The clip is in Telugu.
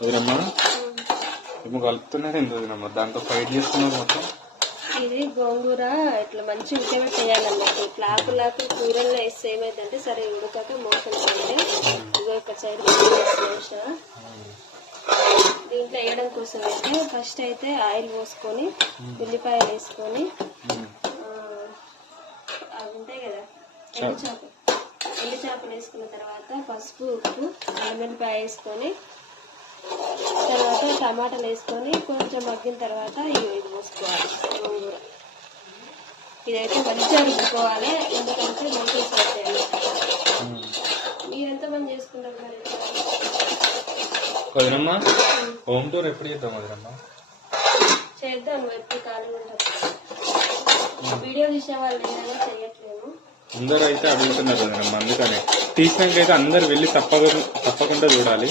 వదినమ్మా ఏమో కలుపుతున్నది ఎంత వదినమ్మా, దాంతో ఫైట్ చేస్తున్నారు మొత్తం. ఇది గోంగూర ఇట్లా మంచి ఉడకబెట్టేయాలన్నట్టు. లాపు కూరల్లో వేస్తే ఏమైందంటే సరే ఉడకక మోసం చేయాలి. ఇదో ఒక సైడ్ దీంట్లో వేయడం కోసం అయితే ఫస్ట్ అయితే ఆయిల్ పోసుకొని ఉల్లిపాయలు వేసుకొని అవి ఉంటాయి కదా ఎండు చేపలు వేసుకున్న తర్వాత పసుపు ఉప్పు వెల్లుల్లిపాయ వేసుకొని తర్వాత టమాటాలు వేసుకొని కొంచెం మగ్గిన తర్వాత ఇది పోసుకోవాలి గోంగూర. ఇదైతే మంచిగా రుబ్బుకోవాలి, ఎందుకంటే మంచిగా చేయాలి. మీరు ఎంతమంది చేసుకుంటారు మరి? వదినమ్మా హోమ్ టూర్ ఎప్పుడు చేద్దాం వదినమ్మా? చేద్దాం, ఎప్పుడు ఖాళీ ఉంటాం. వీడియో తీసే వాళ్ళు ఏదైనా చేయట్లేము. అందరూ అయితే అడుగుతున్నారు వదినమ్మా, అందుకనే తీసినాక అయితే అందరు వెళ్ళి తప్పకుండా చూడాలి.